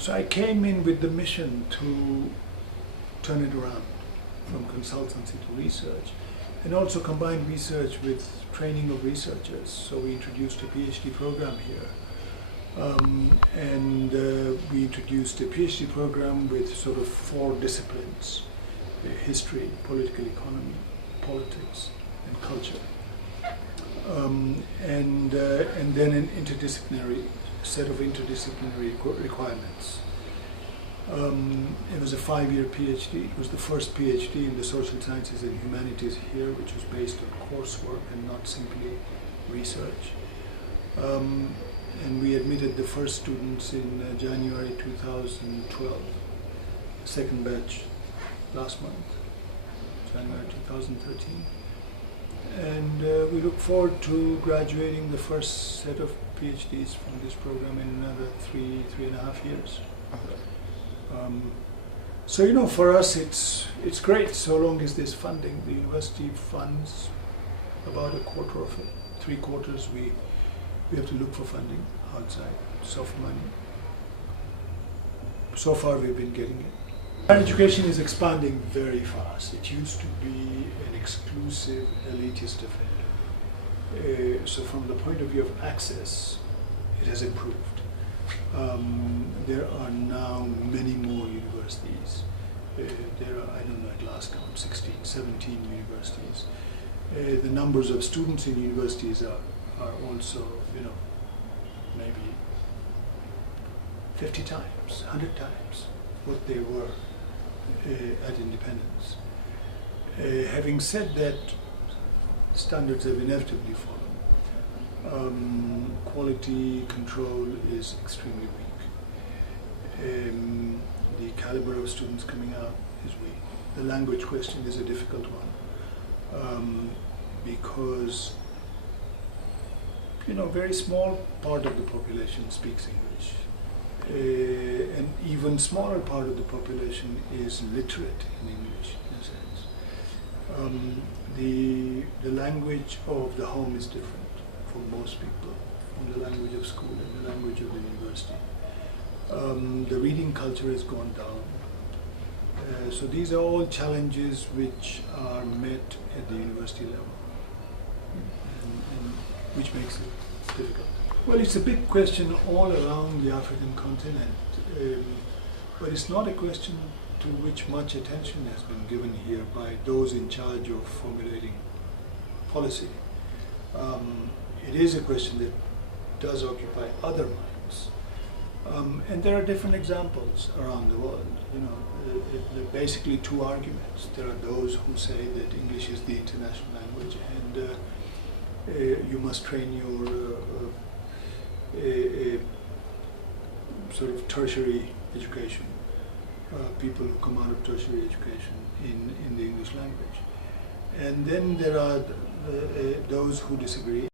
So I came in with the mission to turn it around from consultancy to research, and also combine research with training of researchers. So we introduced a PhD program here. We introduced a PhD program with sort of 4 disciplines: history, political economy, politics, and culture. And then an interdisciplinary set of interdisciplinary requirements. It was a 5-year PhD. It was the first PhD in the social sciences and humanities here, which was based on coursework and not simply research. And we admitted the first students in January 2012, second batch last month, January 2013. And we look forward to graduating the first set of PhDs from this program in another 3.5 years. So, you know, for us it's great so long as there's funding. The university funds about a quarter of it. 3/4 we have to look for funding outside, soft money. So far we've been getting it. Higher education is expanding very fast. It used to be an exclusive elitist affair. So from the point of view of access, it has improved. There are now many more universities. There are, I don't know, at last count, 16, 17 universities. The numbers of students in universities are also, you know, maybe 50 times, 100 times what they were at independence. Having said that, standards have inevitably fallen. Quality control is extremely weak. The caliber of students coming out is weak. The language question is a difficult one, because, you know, very small part of the population speaks English. An even smaller part of the population is literate in English, in a sense. The language of the home is different for most people from the language of school and the language of the university. The reading culture has gone down. So these are all challenges which are met at the university level, and which makes it difficult. Well, it's a big question all around the African continent, but it's not a question to which much attention has been given here by those in charge of formulating policy. It is a question that does occupy other minds. And there are different examples around the world. You know, there are basically 2 arguments. There are those who say that English is the international language, and you must train your sort of tertiary education, people who come out of tertiary education in the English language. And then there are those who disagree.